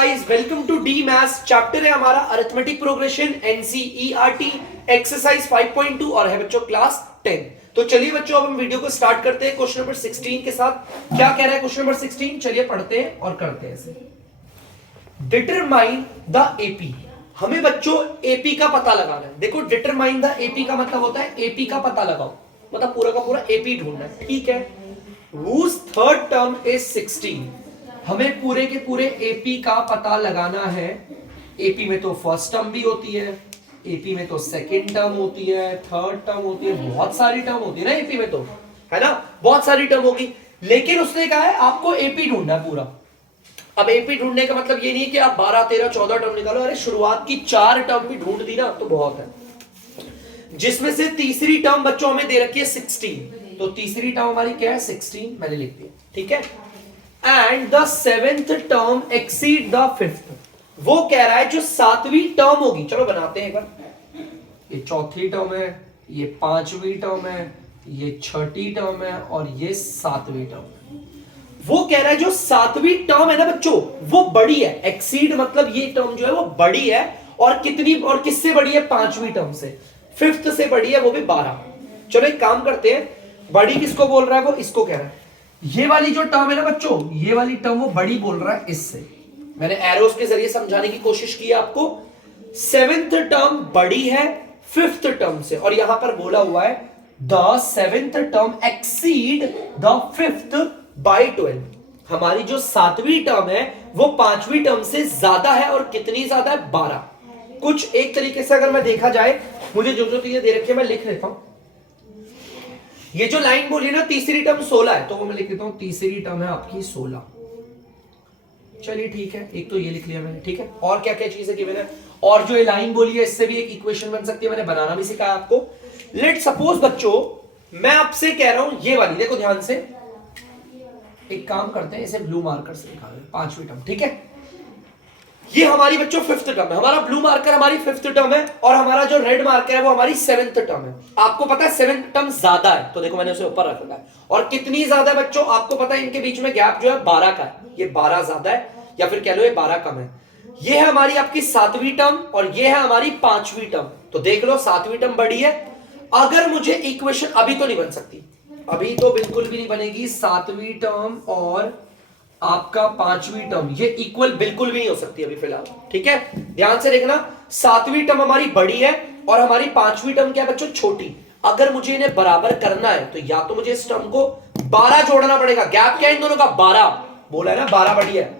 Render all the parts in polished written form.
Guys, welcome to D maths. Chapter है हमारा arithmetic progression, NCERT, exercise 5.2 और है बच्चों क्लास 10। तो चलिए बच्चों, अब हम वीडियो को स्टार्ट करते हैं क्वेश्चन नंबर 16 के साथ। क्या कह रहा है क्वेश्चन नंबर 16? चलिए पढ़ते हैं और करते हैं इसे। Determine the AP. हमें बच्चों एपी का पता लगाना है। देखो, डिटरमाइन द एपी का मतलब होता है एपी का पता लगाओ, मतलब पूरा का पूरा एपी ढूंढना है। ठीक है। whose third term is 16। हमें पूरे के पूरे एपी का पता लगाना है। एपी में तो फर्स्ट टर्म भी होती है, एपी में तो सेकंड टर्म होती है, थर्ड टर्म होती है, बहुत सारी टर्म होती है ना एपी में, तो है ना, बहुत सारी टर्म होगी। लेकिन उसने कहा है आपको एपी ढूंढना है पूरा। अब एपी ढूंढने का मतलब ये नहीं है कि आप 12, 13, 14 टर्म निकालो। अरे शुरुआत की 4 टर्म भी ढूंढ दी ना तो बहुत है। जिसमें से तीसरी टर्म बच्चों हमें दे रखी है 16, तो तीसरी टर्म हमारी क्या है 16, मैंने लिख दिया। ठीक है। And the seventh term exceed the fifth. वो कह रहा है जो सातवीं टर्म होगी, चलो बनाते हैं एक बार। ये चौथी टर्म है, ये पांचवी टर्म है, ये छठी टर्म है और ये सातवीं टर्म है। वो कह रहा है जो सातवीं टर्म है ना बच्चों, वो बड़ी है। एक्सीड मतलब ये टर्म जो है वो बड़ी है, और कितनी, और किससे बड़ी है? पांचवी टर्म से, फिफ्थ से बड़ी है, वो भी 12। चलो एक काम करते हैं, बड़ी किसको बोल रहा है? वो इसको कह रहा है। ये वाली जो टर्म है ना बच्चों, ये वाली टर्म वो बड़ी बोल रहा है इससे। मैंने एरोस के जरिए समझाने की कोशिश की आपको। सेवेंथ टर्म बड़ी है फिफ्थ टर्म से, और यहां पर बोला हुआ है the seventh term exceed the fifth by 12। हमारी जो सातवीं टर्म है वो पांचवी टर्म से ज्यादा है, और कितनी ज्यादा है? 12। कुछ एक तरीके से अगर मैं देखा जाए, मुझे जो जो चीजें दे रखी है मैं लिख लेता हूं। ये जो लाइन बोली ना तीसरी टर्म 16 है, तो वो मैं लिख देता हूं तीसरी टर्म है आपकी 16। चलिए ठीक है, एक तो ये लिख लिया मैंने। ठीक है, और क्या क्या चीजें गिवन है, और जो ये लाइन बोली है इससे भी एक इक्वेशन बन सकती है, मैंने बनाना भी सिखाया आपको। लेट सपोज बच्चों मैं आपसे कह रहा हूं ये वाली, देखो ध्यान से, एक काम करते हैं, इसे ब्लू मार्कर से लिखा दे, पांचवी टर्म। ठीक है, ये हमारी बच्चों फिफ्थ टर्म है। हमारा ब्लू मार्कर हमारी फिफ्थ टर्म है, और हमारा जो रेड मार्कर है वो हमारी सेवेंथ टर्म है। आपको पता है सेवेंथ टर्म ज्यादा है, तो देखो मैंने उसे ऊपर रखा है। और कितनी ज्यादा है बच्चों? आपको पता है इनके बीच में गैप जो है 12 का है। ये 12 ज्यादा है, या फिर कह लो ये 12 कम है। ये है हमारी आपकी सातवीं टर्म, और ये है हमारी पांचवी टर्म। तो देख लो सातवीं टर्म बड़ी है। अगर मुझे इक्वेशन, अभी तो नहीं बन सकती, अभी तो बिल्कुल भी नहीं बनेगी। सातवीं टर्म और आपका पांचवी टर्म ये इक्वल बिल्कुल भी नहीं हो सकती अभी फिलहाल। ठीक है, ध्यान से देखना, सातवीं टर्म हमारी बड़ी है और हमारी पांचवी टर्म क्या है बच्चों? छोटी। अगर मुझे इन्हें बराबर करना है तो या तो मुझे इस टर्म को 12 जोड़ना पड़ेगा। गैप क्या है इन दोनों का? 12। बोला है ना 12 बड़ी है।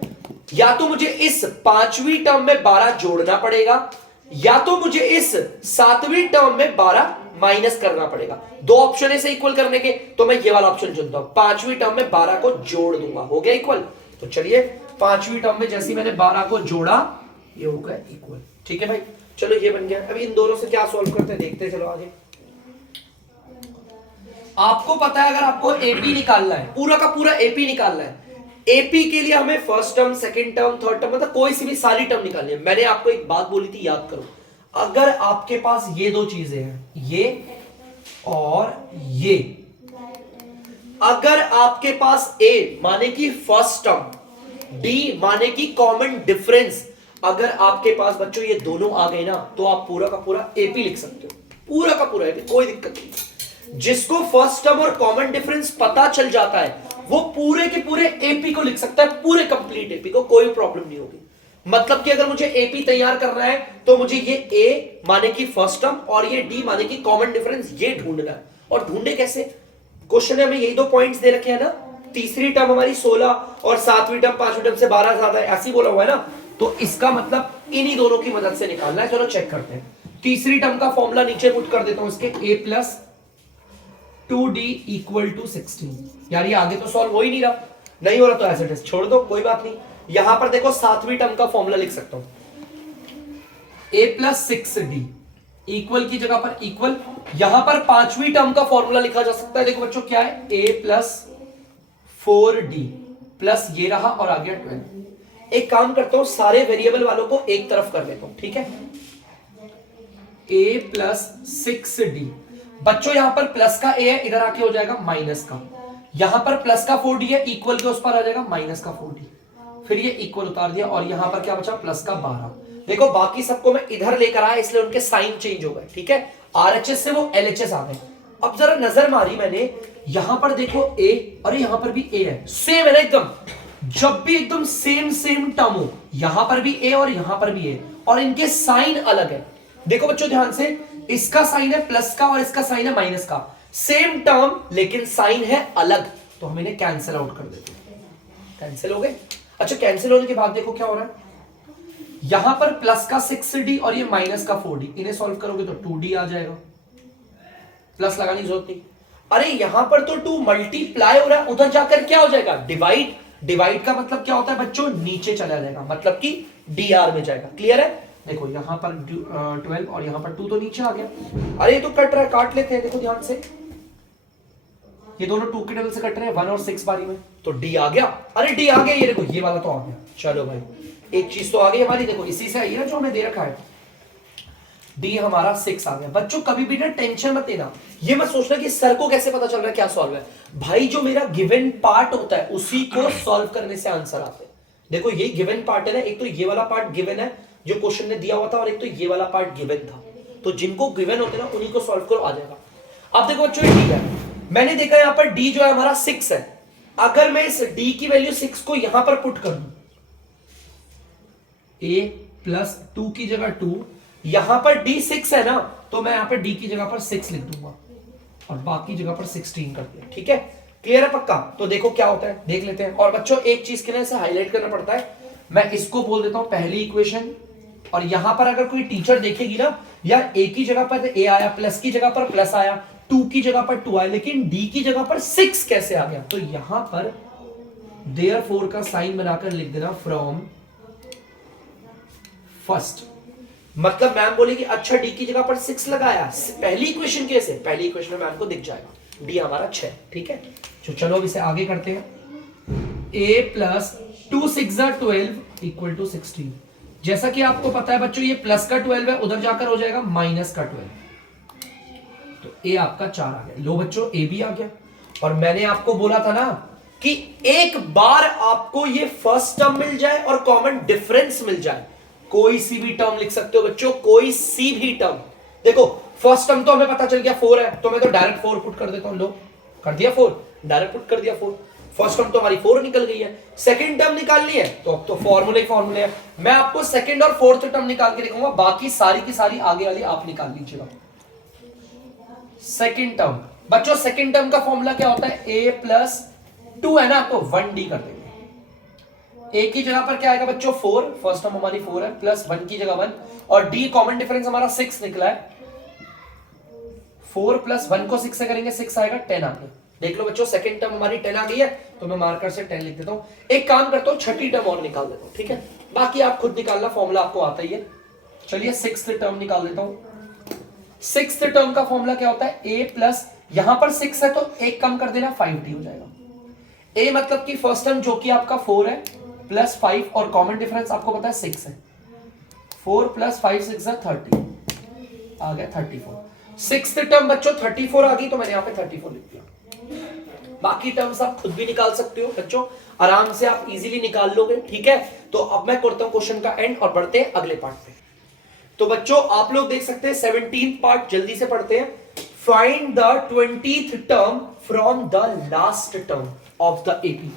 या तो मुझे इस पांचवी टर्म में 12 जोड़ना पड़ेगा, या तो मुझे इस सातवीं टर्म में 12 माइनस करना पड़ेगा। दो ऑप्शन है इसे इक्वल करने के, तो मैं ये वाला ऑप्शन चुनता हूं। पांचवी टर्म में 12 को जोड़ दूंगा, हो गया इक्वल। तो चलिए पांचवी टर्म में जैसे मैंने 12 को जोड़ा, ये हो गया इक्वल। ठीक है भाई, चलो ये बन गया। अभी इन दोनों से क्या सॉल्व करते हैं देखते हैं, चलो आगे। आपको पता है अगर आपको एपी निकालना है, पूरा का पूरा एपी निकालना है, एपी के लिए हमें first term, second term, third term, मतलब कोई सी भी सारी टर्म निकालनी है। मैंने आपको एक बात बोली थी, याद करो। अगर आपके पास ये दो चीजें हैं, ये और ये, अगर आपके पास ए माने की फर्स्ट टर्म, डी माने की कॉमन डिफरेंस, अगर आपके पास बच्चों ये दोनों आ गए ना, तो आप पूरा का पूरा एपी लिख सकते हो। पूरा का पूरा एपी, कोई दिक्कत नहीं। जिसको फर्स्ट टर्म और कॉमन डिफरेंस पता चल जाता है वो पूरे के पूरे एपी को लिख सकता है, पूरे कंप्लीट एपी को, कोई प्रॉब्लम नहीं होगी। मतलब कि अगर मुझे एपी तैयार करना है तो मुझे ये ए माने की फर्स्ट टर्म और ये डी माने की कॉमन डिफरेंस ये ढूंढना है। और ढूंढे कैसे? क्वेश्चन में हमें यही दो पॉइंट्स दे रखे हैं ना, तीसरी टर्म हमारी 16 और सातवीं टर्म पांचवी टर्म से 12 ज्यादा है, ऐसे ही बोला हुआ है ना। तो इसका मतलब इन्हीं दोनों की मदद से निकालना है। चलो चेक करते हैं। तीसरी टर्म का फॉर्मूला नीचे पुट कर देता हूं, इसके a plus 2d equal to 16। यार ये आगे तो सॉल्व हो ही नहीं रहा, नहीं हो रहा तो ऐसे टेस्ट छोड़ दो, कोई बात नहीं। यहां पर देखो सातवीं टर्म का फॉर्मूला लिख सकता हूं, a प्लस 6d इक्वल की जगह पर इक्वल। यहां पर पांचवी टर्म का फॉर्मूला लिखा जा सकता है, देखो बच्चों क्या है, a प्लस 4d प्लस ये रहा और आ गया 12। एक काम करता हूं, सारे वेरिएबल वालों को एक तरफ कर लेता हूं। ठीक है, a प्लस 6d। बच्चों यहां पर प्लस का a है, इधर आके हो जाएगा माइनस का। यहां पर प्लस का 4d है, इक्वल के उस पर आ जाएगा माइनस का 4d। फिर ये इक्वल उतार दिया और यहां पर क्या बचा प्लस का 12। देखो बाकी सबको मैं इधर लेकर आया इसलिए उनके साइन चेंज हो गए, ठीक है, आरएचएस से वो एलएचएस आ गए। अब जरा नजर मारी मैंने, यहां पर देखो ए, अरे यहां पर भी ए है, सेम है ना एकदम। जब भी एकदम सेम टर्म हो, यहां पर भी ए और यहां पर भी ए, और इनके साइन अलग है। देखो बच्चों ध्यान से, इसका साइन है प्लस का और इसका साइन है माइनस का, सेम टर्म लेकिन साइन है अलग, तो हम इन्हें कैंसिल आउट कर देते हैं। कैंसिल हो गए। अच्छा कैंसिल होने के बाद देखो क्या हो रहा है, यहां पर प्लस का 6d और ये माइनस का 4d, इन्हें सॉल्व करोगे तो 2d आ जाएगा, प्लस लगाने की जरूरत नहीं। अरे यहां पर तो 2 मल्टीप्लाई हो रहा है, उधर जाकर क्या हो जाएगा डिवाइड। डिवाइड का मतलब क्या होता है बच्चों, नीचे चला जाएगा, मतलब कि dr में जाएगा। क्लियर है। देखो यहां पर 12 और यहां पर 2 तो नीचे आ गया। अरे ये तो कट रहा है, काट लेते हैं। देखो ध्यान से, ये दोनों 2 के टेबल से कट रहे हैं 1 और 6 बारी में, तो d आ गया। अरे d आ गया, ये देखो ये वाला तो आ गया। चलो भाई एक चीज तो आ गई हमारी, देखो इसी से आई है जो हमें दे रखा है, d हमारा 6 आ गया। बच्चों कभी भी ना टेंशन मत लेना, ये मत सोचना कि सर को कैसे पता चल रहा है क्या सॉल्व है। भाई जो मेरा गिवन पार्ट होता है उसी को सॉल्व करने से आंसर आते हैं। देखो ये गिवन पार्ट है ना, एक तो ये वाला पार्ट गिवन है जो क्वेश्चन ने दिया हुआ था, और एक तो ये वाला पार्ट गिवन था, तो जिनको गिवन होते हैं ना उन्हीं को सॉल्व करो, आ जाएगा। अब देखो बच्चों ये d है, मैंने देखा यहां पर d जो है हमारा 6 है। अगर मैं इस d की वैल्यू 6 को यहां पर पुट कर दूं, a प्लस 2 की जगह 2, यहां पर d 6 है ना, तो मैं यहां पर d की जगह पर 6 लिख दूंगा और बाकी जगह पर 16 कर दिया। ठीक है, क्लियर है पक्का। तो देखो क्या होता है देख लेते हैं। और बच्चों एक चीज के लिए इसे हाईलाइट करना पड़ता है, मैं इसको बोल देता हूं पहली इक्वेशन, और यहां पर अगर कोई टीचर देखेगी ना, यार a की जगह पर a आया, प्लस की जगह पर प्लस आया, 2 की जगह पर 2 आया, लेकिन d की जगह पर 6 कैसे आ गया, तो यहां पर देयरफॉर का साइन बनाकर लिख देना फ्रॉम फर्स्ट। मतलब मैम बोलेगी अच्छा d की जगह पर 6 लगाया पहली इक्वेशन के से, पहली इक्वेशन में मैम को दिख जाएगा d हमारा 6। ठीक है, तो चलो अब इसे आगे करते हैं। a plus 2 6 12 equal to 16। जैसा कि आपको पता है बच्चों ये प्लस का 12 है, उधर जाकर हो जाएगा माइनस का 12, तो a आपका 4 आ गया। लो बच्चों a भी आ गया। और मैंने आपको बोला था ना कि एक बार आपको ये फर्स्ट टर्म मिल जाए और कॉमन डिफरेंस मिल जाए, कोई सी भी टर्म लिख सकते हो बच्चों, कोई सी भी टर्म। देखो फर्स्ट टर्म तो हमें पता चल गया 4 है, तो मैं तो डायरेक्ट 4 पुट कर देता हूं। लो कर दिया 4, डायरेक्ट पुट कर दिया 4। फर्स्ट टर्म तो हमारी 4 निकल गई है। सेकंड टर्म निकालनी है तो अब तो फॉर्मूले है। मैं आपको सेकंड और फोर्थ टर्म निकाल के दिखाऊंगा, बाकी सारी की सारी आगे वाली आप निकाल लीजिएगा। सेकंड टर्म बच्चों, सेकंड टर्म का फॉर्मूला क्या होता है, a प्लस 2 है ना, तो 1d कर देंगे। a की जगह पर क्या आएगा बच्चों 4, फर्स्ट टर्म हमारी 4 है, प्लस 1 की जगह 1, और d कॉमन डिफरेंस हमारा 6 निकला है। 4 प्लस 1 को 6 से करेंगे 6 आएगा, 10 आ गया। देख लो बच्चों सेकंड टर्म हमारी 10 आ गई है, तो मैं मार्कर से 10 लिख देता हूं। एक काम करता हूं छठी टर्म और निकाल देता हूं, ठीक है, बाकी आप खुद निकालना, फॉर्मूला आपको आता ही है। चलिए सिक्स्थ टर्म निकाल देता हूं। सिक्स्थ टर्म का फॉर्मूला क्या होता है, a प्लस, यहां पर 6 है तो एक कम कर देना 5d हो जाएगा। a मतलब कि फर्स्ट टर्म जो कि आपका 4 है प्लस 5, और कॉमन डिफरेंस आपको पता है 6 है, 4 प्लस 5 6 30 आ गया 34। सिक्स्थ टर्म बच्चों 34 आ गई, तो मैंने यहां पे 34 लिख दिया। बाकी टर्म्स आप खुद भी निकाल सकते हो बच्चों, आराम से आप इजीली निकाल लोगे। ठीक है, तो अब मैं करता हूं क्वेश्चन का एंड और बढ़ते हैं अगले पार्ट पे। तो बच्चों आप लोग देख सकते हैं 17th पार्ट, जल्दी से पढ़ते हैं। Find the 20th term from the last term of the AP.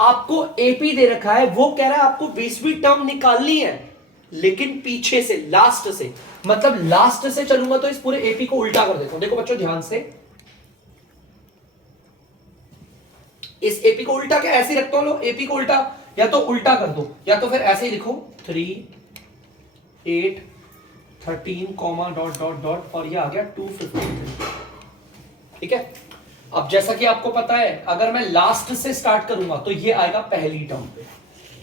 आपको एपी दे रखा है, वो कह रहा है आपको 20वीं टर्म निकालनी है, लेकिन पीछे से, लास्ट से। मतलब लास्ट से चलूंगा तो इस पूरे एपी को उल्टा कर देता हूं। देखो बच्चों ध्यान से, इस एपी को उल्टा क्या ऐसे रखता हूं, लो एपी को उल्टा, या तो उल्टा कर दो या तो फिर ऐसे ही लिखो 3 8 13 कॉमा डॉट डॉट डॉट, और ये आ गया 253। ठीक है, अब जैसा कि आपको पता है अगर मैं लास्ट से स्टार्ट करूंगा तो ये आएगा पहली टर्म पे,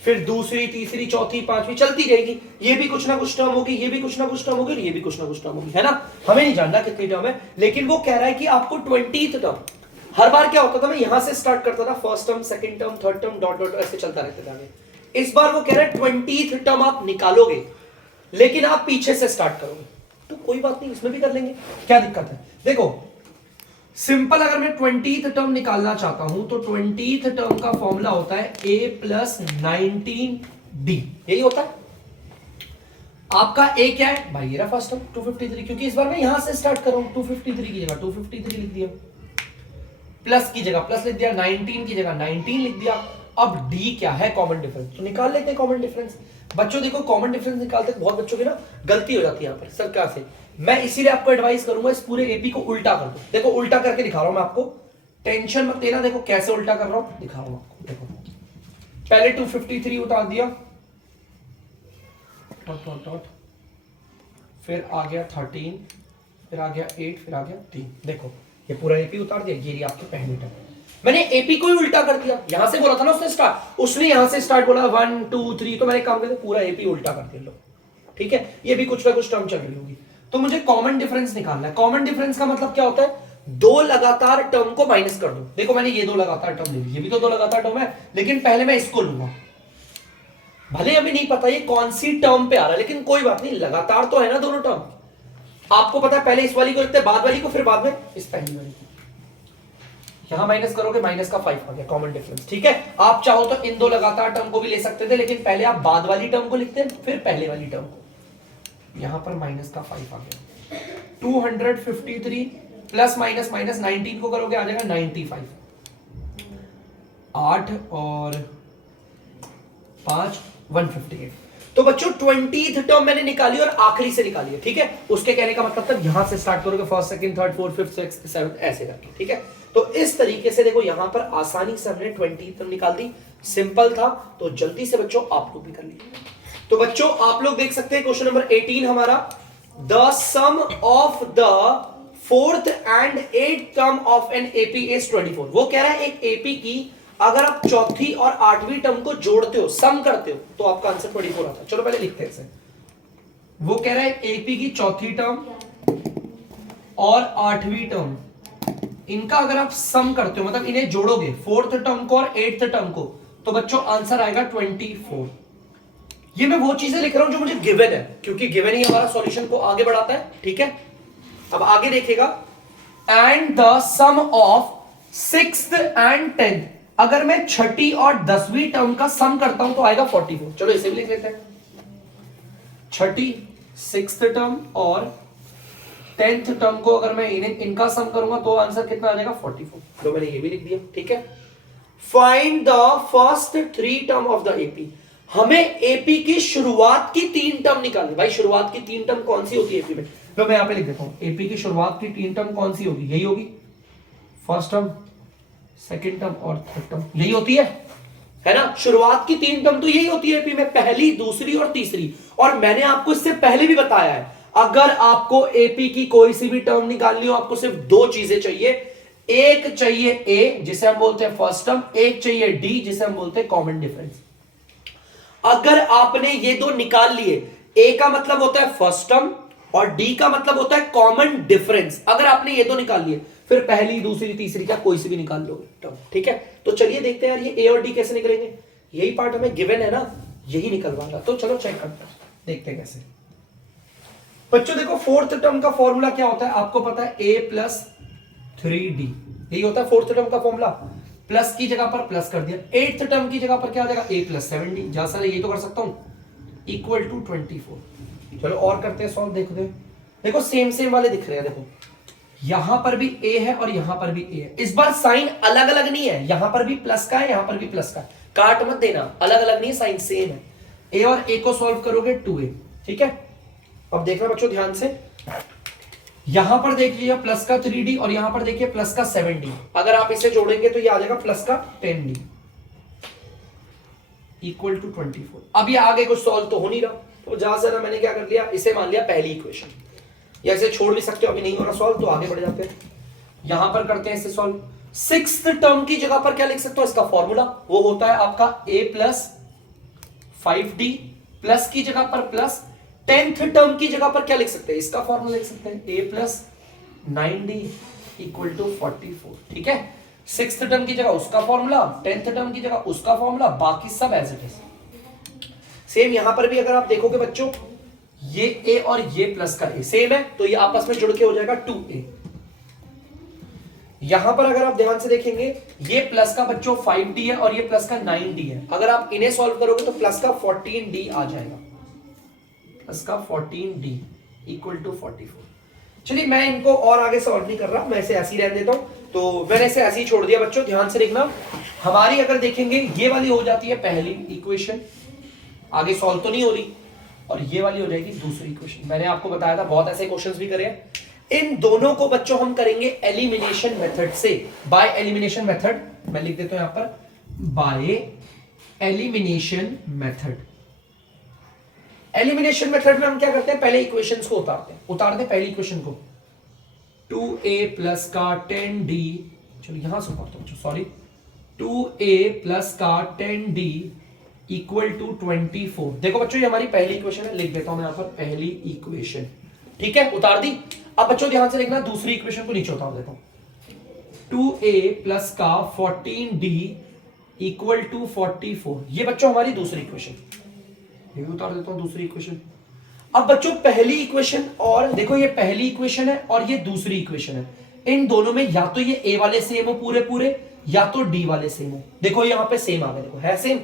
फिर दूसरी, तीसरी, चौथी, पांचवी चलती रहेगी। ये भी कुछ ना कुछ टर्म होगी, ये भी कुछ ना कुछ टर्म होगी, और ये भी कुछ ना कुछ टर्म होगी, है ना। हमें नहीं जानना कितनी टर्म है, लेकिन वो कह रहा है कि आपको 20th टर्म। हर बार क्या होता था, मैं यहां से स्टार्ट करता था, first term, second term, third term, dot dot ऐसे चलता रहता था। इस बार वो कह रहा है 20th टर्म आप निकालोगे, लेकिन आप पीछे से स्टार्ट करोगे, तो कोई बात नहीं, इसमें भी कर लेंगे, क्या दिक्कत है। देखो सिंपल अगर मैं 20th टर्म निकालना चाहता हूं तो 20th टर्म का फॉर्मूला होता है a प्लस 19d, यही होता है। आपका a क्या है भाई, ये रहा फर्स्ट टर्म 253, क्योंकि इस बार मैं यहां से स्टार्ट कर रहा हूं। 253 की जगह 253 लिख दिया, प्लस की जगह प्लस लिख दिया, 19 की जगह 19 लिख दिया। अब d क्या है, कॉमन डिफरेंस, तो निकाल लेते हैं कॉमन डिफरेंस। बच्चों देखो कॉमन डिफरेंस निकालते बहुत बच्चों की ना गलती हो जाती है यहाँ पर। सर क्या से, मैं इसीलिए आपको एडवाइस करूंगा इस पूरे एपी को उल्टा कर दो। देखो उल्टा करके दिखा रहा हूं मैं आपको, टेंशन मत लेना। देखो कैसे उल्टा कर रहा हूं, दिखा रहा हूं आपको। देखो पहले 253 उतार दिया, डॉट डॉट डॉट, फिर आ गया 13, फिर आ गया 8, फिर आ गया 3। देखो ये पूरा एपी उतार दिया, ये आपके पहले टर्म। मैंने एपी को ही उल्टा कर दिया, यहां से बोला था ना उसने स्टार्ट, उसने यहां से स्टार्ट बोला 1 2 3, तो मैंने काम करके पूरा एपी उल्टा कर दिया। लो ठीक है, ये भी कुछ ना कुछ टर्म चल रही होगी। तो मुझे कॉमन डिफरेंस निकालना है। कॉमन डिफरेंस का मतलब क्या होता है, दो लगातार टर्म को माइनस कर दो। देखो मैंने ये दो लगातार टर्म ले ली, ये भी तो दो लगातार टर्म है, लेकिन पहले मैं इसको लूंगा। भले अभी नहीं पता ये कौन सी टर्म पे आ रहा है, लेकिन कोई बात नहीं, लगातार तो है ना दोनों टर्म। आपको पता है पहले इस वाली को लिखते हैं, बाद वाली को, फिर बाद में इस पहली वाली को। यहां माइनस करोगे, माइनस का 5 आ गया कॉमन डिफरेंस। ठीक है, आप चाहो तो इन दो लगातार टर्म को भी ले सकते थे, लेकिन पहले आप बाद वाली टर्म को लिखते हैं, फिर पहले वाली टर्म को। यहां पर माइनस का 5 आ गया। 253 प्लस माइनस माइनस 19 को करोगे आ जाएगा 95। 8 और 5 158। तो बच्चों 20th टर्म मैंने निकाली और आखिरी से निकाली है। ठीक है, उसके कहने का मतलब तब यहां से स्टार्ट करोगे, first second third fourth fifth sixth seventh ऐसे करके। ठीक है, तो इस तरीके से देखो यहां पर आसानी से हमने 20th टर्म निकाल दी। सिंपल था, तो जल्दी से बच्चों आप लोग भी कर लीजिए। तो बच्चों आप लोग देख सकते हैं क्वेश्चन नंबर 18 हमारा, the sum of the fourth and eight term of an AP is 24। वो कह रहा है एक एपी की अगर आप चौथी और आठवीं टर्म को जोड़ते हो, सम करते हो, तो आपका आंसर 24 आता है। चलो पहले लिखते हैं इसे। वो कह रहा है एपी की चौथी टर्म और आठवीं टर्म, इनका अगर आप सम करते हो, मतलब इन्हें जोड़ोगे, फोर्थ टर्म को और एट्थ टर्म को, तो बच्चों आंसर आएगा 24। ये मैं वो चीजें लिख रहा हूं जो मुझे गिवन है, क्योंकि गिवन ही हमारा सॉल्यूशन को आगे बढ़ाता है। ठीक है, अब आगे देखेगा, and the sum of sixth and 10th, अगर मैं छठी और 10वीं टर्म का सम करता हूं तो आएगा 44। चलो इसे भी लिख लेते हैं। छठी, सिक्स्थ टर्म और 10th टर्म को अगर मैं इनका सम करूंगा तो आंसर कितना आ जाएगा 44। तो मैंने ये भी लिख दिया। ठीक है, find the first 3 term of the AP. हमें एपी की शुरुआत की 3 टर्म निकालनी। भाई शुरुआत की 3 टर्म कौन सी होती है एपी में, तो मैं यहां पे लिख देता हूं, एपी की शुरुआत की 3 टर्म कौन सी होगी, यही होगी, फर्स्ट टर्म, सेकंड टर्म और थर्ड टर्म, यही होती है ना। शुरुआत की 3 टर्म तो यही होती है एपी में, पहली, दूसरी और तीसरी। और मैंने आपको इससे पहले भी बताया है, अगर आपको एपी की कोई सी भी टर्म निकालनी हो, आपको सिर्फ 2 चीजें चाहिए। एक चाहिए ए, जिसे हम बोलते हैं फर्स्ट टर्म, एक चाहिए डी, जिसे हम बोलते हैं कॉमन डिफरेंस। अगर आपने ये 2 निकाल लिए, ए का मतलब होता है फर्स्ट टर्म और डी का मतलब होता है कॉमन डिफरेंस, अगर आपने ये 2 निकाल लिए, फिर पहली, दूसरी, तीसरी क्या कोई सी भी निकाल लोगे टर्म। ठीक है, तो चलिए देखते हैं यार ये ए और डी कैसे निकलेंगे। यही पार्ट हमें गिवन है ना, यही निकलवाना। तो चलो चेक करते हैं, देखते हैं कैसे। बच्चों देखो फोर्थ टर्म का फॉर्मूला क्या होता है, आपको पता है a प्लस 3d, यही होता है फोर्थ टर्म का फॉर्मूला। प्लस की जगह पर प्लस कर दिया, एट्थ टर्म की जगह पर क्या आ जाएगा a प्लस 7d, जहां से ये तो कर सकता हूं, इक्वल टू 24। चलो और करते हैं सॉल्व। देखो सेम सेम वाले दिख रहे हैं। देखो यहां पर भी a है और यहां पर भी a है, इस बार साइन अलग अलग नहीं है, यहां पर भी प्लस का है, यहां पर भी प्लस का है, काट मत देना, अलग अलग नहीं है, साइन सेम है। a और a को सॉल्व करोगे 2a। ठीक है, अब देखना बच्चों ध्यान से, यहां पर देखिए प्लस का 3d और यहां पर देखिए प्लस का 7d, अगर आप इसे जोड़ेंगे तो ये आ जाएगा प्लस का 10d इक्वल टू 24। अब ये आगे कुछ सॉल्व तो हो नहीं रहा, तो जहां से ना मैंने क्या कर लिया, इसे मान लिया पहली इक्वेशन, या इसे छोड़ भी सकते हो, अभी नहीं हो रहा सॉल्व तो आगे बढ़ जाते हैं। यहां पर करते हैं इसे सॉल्व। सिक्स्थ टर्म की जगह पर क्या लिख सकते हो, इसका फॉर्मूला वो होता है आपका a प्लस 5d, प्लस की जगह पर प्लस, 10th टर्म की जगह पर क्या लिख सकते हैं, इसका फॉर्मूला लिख सकते हैं a plus 9d equal to 44। ठीक है, सिक्स्थ टर्म की जगह उसका फॉर्मूला, 10th टर्म की जगह उसका फॉर्मूला, बाकी सब एज इट इज। सेम यहां पर भी अगर आप देखोगे बच्चों, ये a और ये प्लस का a सेम है, तो ये आपस में जुड़ के हो जाएगा 2a। यहां पर अगर आप ध्यान से देखेंगे ये प्लस का बच्चों 5d है और ये प्लस का 9d है। अगर आप इन्हें सॉल्व करोगे तो प्लस का 14d आ जाएगा, प्लस का 14d इक्वल टू 44। चलिए मैं इनको और आगे सॉल्व नहीं कर रहा, मैं इसे ऐसे ही रहने देता हूं। तो मैंने इसे ऐसे ही छोड़ दिया बच्चों। ध्यान से देखना, हमारी अगर देखेंगे ये वाली हो जाती है पहली इक्वेशन, आगे सॉल्व तो नहीं हो रही, और ये वाली हो जाएगी दूसरी इक्वेशन। मैंने आपको बताया था बहुत ऐसे क्वेश्चंस भी करे हैं। इन दोनों को बच्चों हम करेंगे एलिमिनेशन मेथड से, बाय एलिमिनेशन मेथड। मैं लिख देता हूं यहां पर by elimination method. Elimination method में हम क्या करते हैं, पहले इक्वेशंस को उतारते हैं पहली इक्वेशन को 2a प्लस का 10d, चलो यहां से उतारता हूं, सॉरी 2a प्लस का 10d इक्वल टू 24। देखो बच्चों ये हमारी पहली इक्वेशन है, लिख देता हूं मैं यहां पर पहली इक्वेशन। ठीक है, उतार दी। अब बच्चों ध्यान से देखना, दूसरी इक्वेशन को नीचे उतार देता हूं 2a प्लस का 14d इक्वल टू 44। ये बच्चों हमारी दूसरी इक्वेशन, ये भी उतार देता हूं दूसरी इक्वेशन। अब बच्चों पहली इक्वेशन और देखो ये पहली इक्वेशन है और ये दूसरी इक्वेशन है, इन दोनों में या तो ये a वाले सेम हो पूरे पूरे या तो d वाले सेम हो। देखो यहां पे सेम आ गए, देखो है सेम।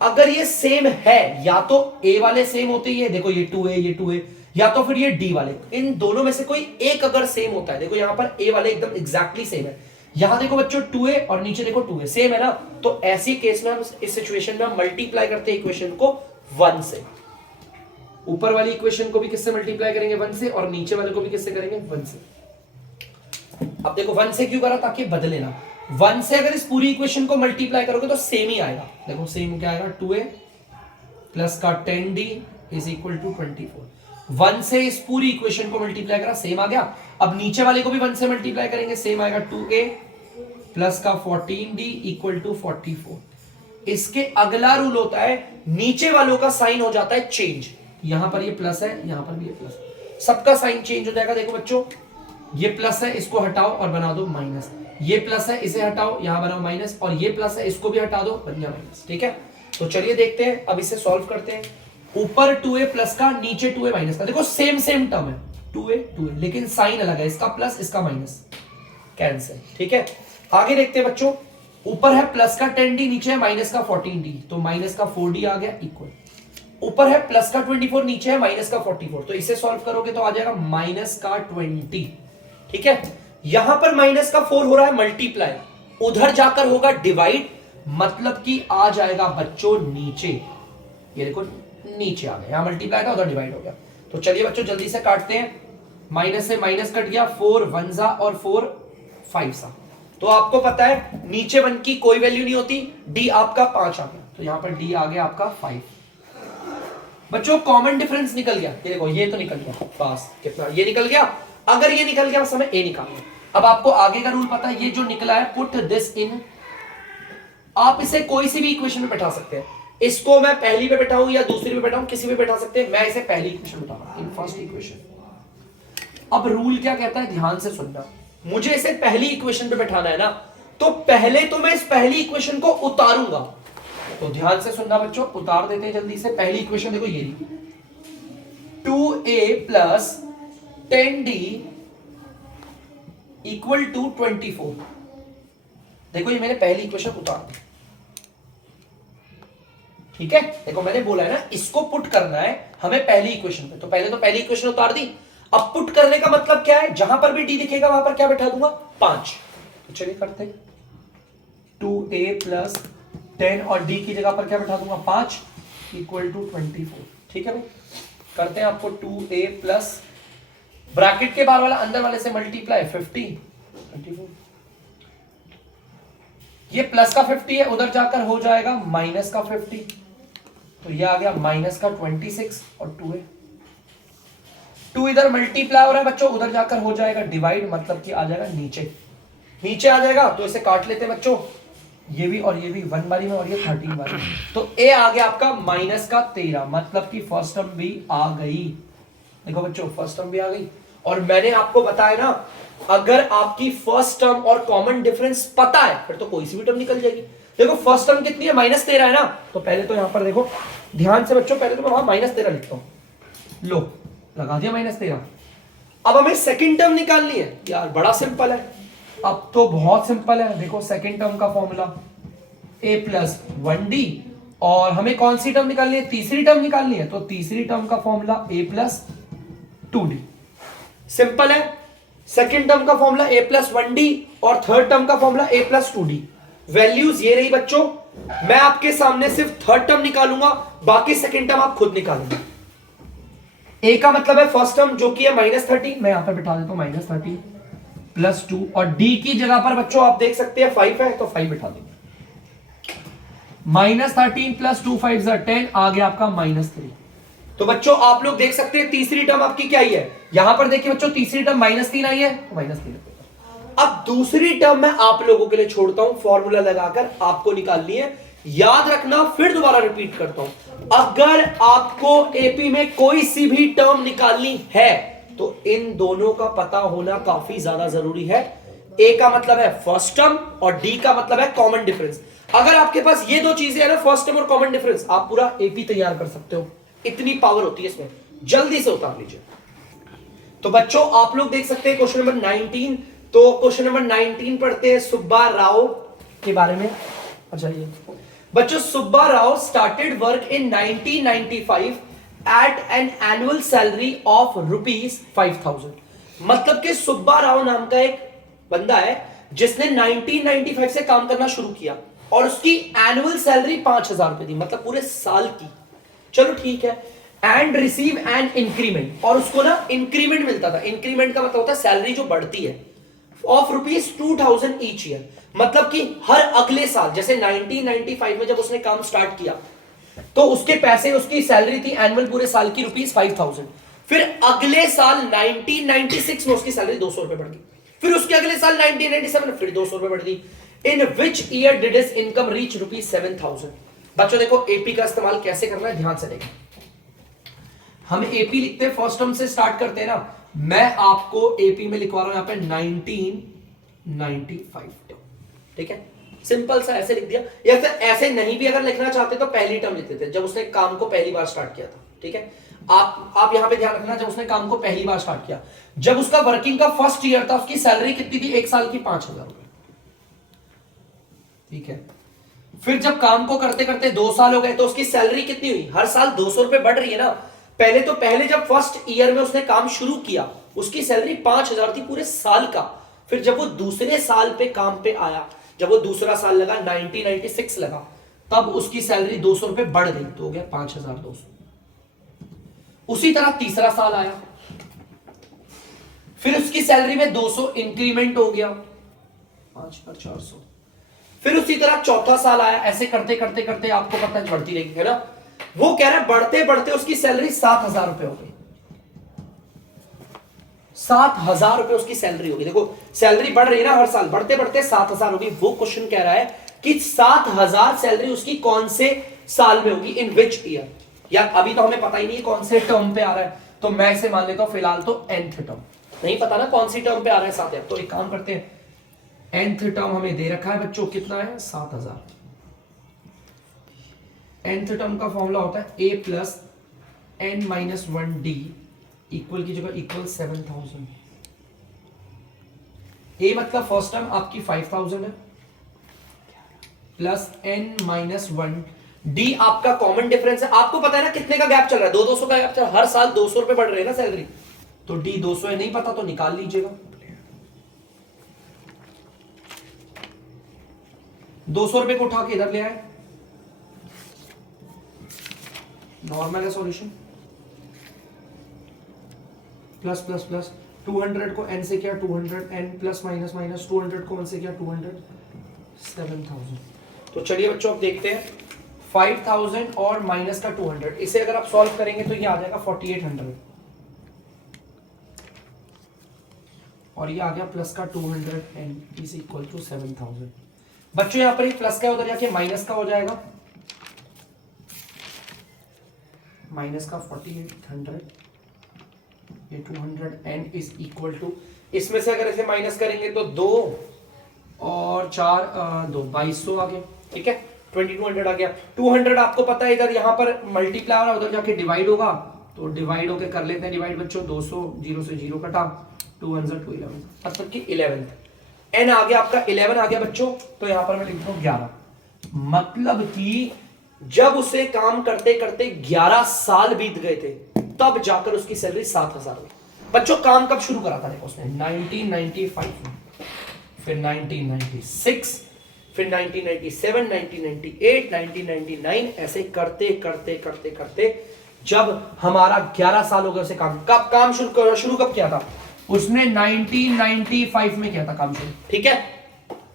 अगर ये सेम है, या तो a वाले सेम होते ही है, देखो ये 2a ये 2a, या तो फिर ये d वाले, इन दोनों में से कोई एक अगर सेम होता है, देखो यहां पर a वाले एकदम एग्जैक्टली सेम है, यहां देखो बच्चों 2a और नीचे देखो 2a सेम है ना, तो ऐसी केस में हम इस सिचुएशन में हम मल्टीप्लाई करते हैं इक्वेशन को 1 से। ऊपर वाली इक्वेशन को भी किससे मल्टीप्लाई करेंगे 1 से, और नीचे वाले को भी किससे करेंगे 1 से। अब देखो 1 से क्यों करा, ताकि बदले ना। 1 से अगर इस पूरी इक्वेशन को मल्टीप्लाई करोगे तो सेम ही आएगा। देखो सेम क्या आएगा, 2a प्लस का 10d इज इक्वल टू 24। 1 से इस पूरी इक्वेशन को मल्टीप्लाई करा, सेम आ गया। अब नीचे वाले को भी 1 से मल्टीप्लाई करेंगे, सेम आएगा 2a प्लस का 14d इक्वल टू 44। इसके अगला रूल होता है नीचे वालों का साइन हो जाता है चेंज। यहां पर ये प्लस है, यहां पर भी ये प्लस, सबका साइन चेंज हो जाएगा। देखो बच्चों ये प्लस है, इसको हटाओ और बना दो माइनस, ये प्लस है इसे हटाओ यहां बनाओ माइनस, और ये प्लस है इसको भी हटा दो बन गया माइनस। ठीक है, तो चलिए देखते हैं, अब इसे सॉल्व करते हैं। ऊपर 2a प्लस का, नीचे 2a माइनस का, देखो सेम सेम टर्म है 2a लेकिन साइन अलग है, इसका प्लस इसका माइनस, कैंसिल। ठीक है, आगे देखते हैं बच्चों। ऊपर है प्लस का 10d, नीचे है माइनस का 14d, तो माइनस का 4d आ गया इक्वल। ऊपर है प्लस का 24, नीचे है माइनस का 44, तो इसे सॉल्व करोगे तो आ जाएगा माइनस का 20। ठीक है, यहां पर माइनस का 4 हो रहा है मल्टीप्लाई, उधर जाकर होगा डिवाइड, मतलब कि आ जाएगा बच्चों नीचे। ये देखो नीचे आ गया, यहां मल्टीप्लाई था उधर डिवाइड हो गया। तो चलिए बच्चों जल्दी से काटते हैं, माइनस से माइनस कट गया, 4 1 जा और 4 5 सा। तो आपको पता है नीचे 1 की कोई वैल्यू नहीं होती, d आपका 5 आ गया, तो यहां पर d आ गया आपका 5। बच्चों कॉमन डिफरेंस निकल गया, ये देखो ये तो निकल गया, बस कितना ये निकल गया। अगर ये निकल गया बस हमें a निकालना। अब आपको आगे का रूल पता है, ये जो निकला है पुट दिस इन, आप इसे कोई सी भी इक्वेशन में बैठा सकते हैं। इसको मैं पहली पे बैठाऊं या दूसरी पे बैठाऊं, किसी पे बैठा सकते हैं, मैं इसे पहली इक्वेशन बैठाऊंगा, इन फर्स्ट इक्वेशन। अब रूल क्या कहता है, ध्यान से सुनना, मुझे इसे पहली इक्वेशन पे बैठाना है ना, तो पहले तो मैं इस पहली इक्वेशन को उतारूंगा। तो ध्यान से सुनना बच्चों, उतार देते हैं जल्दी से। पहली इक्वेशन देखो ये 2a plus 10d equal to 24। देखो ये मैंने पहली इक्वेशन उतार दी। ठीक है, देखो मैंने बोला है ना इसको पुट करना है हमें पहली इक्वेशन पे, तो पहले तो पहली इक्वेशन उतार दी। अब पुट करने का मतलब क्या है, जहां पर भी d दिखेगा वहां पर क्या बैठा दूंगा 5। तो चलिए करते हैं, 2a प्लस 10 और d की जगह पर क्या बैठा दूंगा 5 इक्वल टू 24। ठीक है भाई, करते हैं। आपको 2a प्लस ब्रैकेट के बाहर वाला अंदर वाले से मल्टीप्लाई 50 24, ये प्लस का 50 है, उधर जाकर हो जाएगा माइनस का 50, तो ये आ गया माइनस का 26 और 2a। 2 इधर मल्टीप्लाई हो रहा है बच्चों, उधर जाकर हो जाएगा डिवाइड, मतलब कि आ जाएगा नीचे, नीचे आ जाएगा। तो इसे काट लेते हैं बच्चों, ये भी और ये भी 1 बारी में, और ये 13 बारी में, तो a आ गया आपका माइनस का 13, मतलब कि फर्स्ट टर्म भी आ गई। देखो बच्चों फर्स्ट टर्म भी आ गई। और मैंने आपको बताया ना, अगर आपकी फर्स्ट टर्म और कॉमन डिफरेंस पता है फिर तो कोई सी भी टर्म निकल जाएगी। देखो फर्स्ट टर्म कितनी है, -13 है ना, तो पहले तो यहां पर देखो ध्यान से बच्चों, पहले तो मैं वहां -13 लिखता हूं, लो लगा दिया -13। अब हमें सेकंड टर्म निकालनी है यार, बड़ा सिंपल है। अब तो बहुत सिंपल है, देखो सेकेंड टर्म का फॉर्मूला a प्लस 1d, और हमें कौन सी टर्म निकालनी है, तीसरी टर्म निकालनी है, तो तीसरी टर्म का formula a plus 2d। Simple है, सेकेंड टर्म का फॉर्मूला a प्लस 1d और थर्ड टर्म का formula a plus 2d। Values ये रही बच्चों, मैं आपके सामने सिर्फ थर्ड टर्म निकालूंगा, बाकी सेकेंड टर्म आप खुद निकालेंगे। a का मतलब है फर्स्ट टर्म जो कि है -30, मैं यहां पर बिठा देता हूं -30 प्लस 2, और d की जगह पर बच्चों आप देख सकते हैं 5 है, तो 5 बिठा देंगे। -13 प्लस 2 5 10, आ गया आपका -3। तो बच्चों आप लोग देख सकते हैं तीसरी टर्म आपकी क्या आई है, यहां पर देखिए बच्चों तीसरी टर्म -3 आई है, तो -3। अब दूसरी टर्म मैं आप लोगों के लिए छोड़ता हूं, फॉर्मूला लगाकर आपको निकालनी है। याद रखना, फिर दोबारा रिपीट करता हूं, अगर आपको एपी में कोई सी भी टर्म निकालनी है तो इन दोनों का पता होना काफी ज्यादा जरूरी है। ए का मतलब है फर्स्ट टर्म और डी का मतलब है कॉमन डिफरेंस। अगर आपके पास ये दो चीजें है ना, फर्स्ट टर्म और कॉमन डिफरेंस, आप पूरा एपी तैयार कर सकते हो, इतनी पावर होती है इसमें। जल्दी से उतार लीजिए। तो बच्चों आप लोग देख सकते हैं क्वेश्चन नंबर 19। तो क्वेश्चन नंबर 19 पढ़ते हैं सुब्बा राव के बारे में। अच्छा ये बच्चों, Subba Rao started work in 1995 at an annual salary of ₹5,000। मतलब कि सुब्बा राव नाम का एक बंदा है जिसने 1995 से काम करना शुरू किया और उसकी एनुअल सैलरी 5,000 रुपए थी, मतलब पूरे साल की। चलो ठीक है। एंड रिसीव एन इंक्रीमेंट, और उसको ना इंक्रीमेंट मिलता था। इंक्रीमेंट का मतलब होता है सैलरी जो बढ़ती है, ऑफ ₹2,000 ईच ईयर। मतलब कि हर अगले साल, जैसे 1995 में जब उसने काम स्टार्ट किया तो उसके पैसे, उसकी सैलरी थी एनुअल पूरे साल की ₹5,000। फिर अगले साल 1996 में उसकी सैलरी 200 रुपए बढ़ गई, फिर उसके अगले साल 1997 में फिर 200 रुपए बढ़ गई। In which year did his income reach ₹7,000। बच्चों देखो एपी का इस्तेमाल कैसे करना है, ध्यान से देखो। हम एपी लिखते हैं, फर्स्ट टर्म से स्टार्ट करते हैं ना। मैं आपको एपी में लिखवा रहा हूं यहां पे 1995 टर्म, ठीक है, सिंपल सा ऐसे लिख दिया। या फिर ऐसे नहीं भी अगर लिखना चाहते तो पहली टर्म लिख देते, जब उसने काम को पहली बार स्टार्ट किया था, ठीक है। आप यहां पे ध्यान रखना, जब उसने काम को पहली बार स्टार्ट किया, जब उसका वर्किंग का फर्स्ट ईयर था, उसकी सैलरी कितनी थी, एक साल की 5,000 रुपए, ठीक है। फिर जब काम को करते करते 2 साल हो गए तो उसकी सैलरी कितनी हुई, हर साल 200 रुपए बढ़ रही है ना। पहले जब फर्स्ट ईयर में उसने काम शुरू किया उसकी सैलरी 5,000 थी पूरे साल का। फिर जब वो दूसरे साल पे काम पे आया, जब वो दूसरा साल लगा 1996 लगा, तब उसकी सैलरी 200 रुपए बढ़ गई, तो हो गया 5,200। उसी तरह तीसरा साल आया, फिर उसकी सैलरी में 200 इंक्रीमेंट हो गया, 5,400। फिर उसी तरह चौथा साल आया, ऐसे करते करते करते आपको पता है बढ़ती रहेगी, है ना। वो कह रहा है बढ़ते बढ़ते उसकी सैलरी 7,000 रुपए हो गई, 7,000 रुपए उसकी सैलरी होगी। देखो सैलरी बढ़ रही है ना हर साल, बढ़ते बढ़ते 7,000 होगी। वो क्वेश्चन कह रहा है कि 7,000 सैलरी उसकी कौन से साल में होगी, इन विच ईयर। या अभी तो हमें पता ही नहीं है कौन से टर्म पे आ रहा है, तो मैं इसे मान लेता हूं फिलहाल तो nth टर्म। नहीं पता ना कौन सी टर्म पे आ रहा है 7,000, तो एक काम करते हैं, nth टर्म हमें दे रखा है बच्चों, कितना है 7,000। nth टर्म का फॉर्मूला होता है a प्लस n-1d इक्वल की जगह इक्वल 7,000। a मतलब फर्स्ट टर्म आपकी 5,000 है, प्लस n-1 d आपका कॉमन डिफरेंस है। आपको पता है ना कितने का गैप चल रहा है, 200 का गैप चल रहा है, हर साल 200 रुपए बढ़ रहे हैं ना सैलरी, तो d 200 है, नहीं पता तो निकाल लीजिएगा। 200 रुपए को उठा के इधर ले आए, नॉर्मल है सॉल्यूशन। प्लस प्लस प्लस 200 को n से किया 200, n प्लस माइनस माइनस 200 को 1 से किया 200, 7,000। तो चलिए बच्चों अब देखते हैं 5,000 और माइनस का 200, इसे अगर आप सॉल्व करेंगे तो ये आ जाएगा 4,800, और ये आ गया प्लस का 200 n इज इक्वल टू 7,000। बच्चों यहां पर ये प्लस का उधर जाके माइनस का हो जाएगा, माइनस का 4,800, ये 200 n इज इक्वल टू, इसमें से अगर इसे माइनस करेंगे तो 2 और 4 2 2200 आ गया, ठीक है, 2200 आ गया। 200 आपको पता है इधर यहाँ पर मल्टीप्लाई होगा, उधर जाके डिवाइड होगा, तो डिवाइड होके कर लेते हैं डिवाइड बच्चों, 200 0 से 0 कटा, 2 1 2 11, मतलब कि 11। एन आ गया आपका 11 आ गया बच्चों, तो यहां पर मैं लिख दूं 11। मतलब कि जब उसे काम करते करते 11 साल बीत गए थे तब जाकर उसकी सैलरी 7,000 हुई। बच्चों काम कब शुरू करा था देखो उसने 1995 में, फिर 1996, फिर 1997, 1998, 1999, ऐसे करते करते करते करते जब हमारा 11 साल हो गए उसे काम, कब काम शुरू कब किया था उसने 1995 में किया था काम शुरू, ठीक है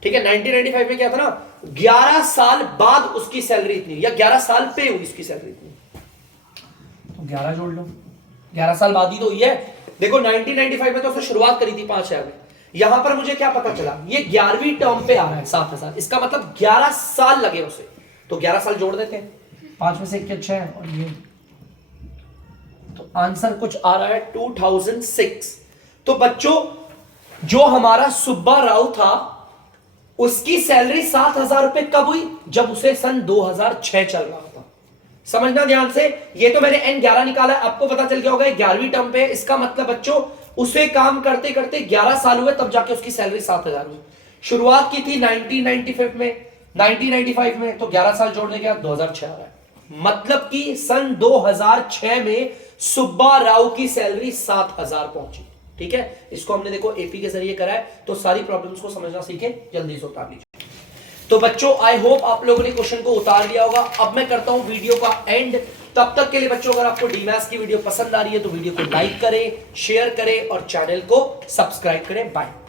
ठीक है 1995 में किया था ना। 11 साल बाद उसकी सैलरी इतनी, या 11 साल पे हुई उसकी सैलरी इतनी, तो 11 जोड़ लो, 11 साल बाद ही तो हुई है। देखो 1995 में तो उसने शुरुआत करी थी 5,000 में, यहां पर मुझे क्या पता चला ये 11वीं टर्म पे आ रहा है 7,000, इसका मतलब 11 साल लगे उसे, तो 11 साल जोड़ देते हैं, 5 में से 1 अच्छा है और ये, तो आंसर कुछ आ रहा है 2006। तो बच्चों जो हमारा सुब्बा राव था उसकी सैलरी 7,000 रुपए कब हुई, जब उसे सन 2006 चल रहा था। समझना ध्यान से, ये तो मैंने N11 निकाला है, आपको पता चल गया होगा 11वीं टर्म पे, इसका मतलब बच्चों उसे काम करते करते 11 साल हुए तब जाके उसकी सैलरी 7,000 हुई। शुरुआत की थी 1995 में, 1995 में, तो 11 साल जोड़ने के बाद 2006 आ रहा है, मतलब कि सन 2006 में सुब्बा राव की सैलरी 7,000 पहुंची। ठीक है, इसको हमने देखो एपी के जरिए करा है, तो सारी प्रॉब्लम्स को समझना सीखें, जल्दी से उतार लीजिए। तो बच्चों आई होप आप लोगों ने क्वेश्चन को उतार लिया होगा। अब मैं करता हूं वीडियो का एंड, तब तक के लिए बच्चों अगर आपको डीमैथ्स की वीडियो पसंद आ रही है तो वीडियो को लाइक करें, शेयर करें और चैनल को सब्सक्राइब करें। बाय।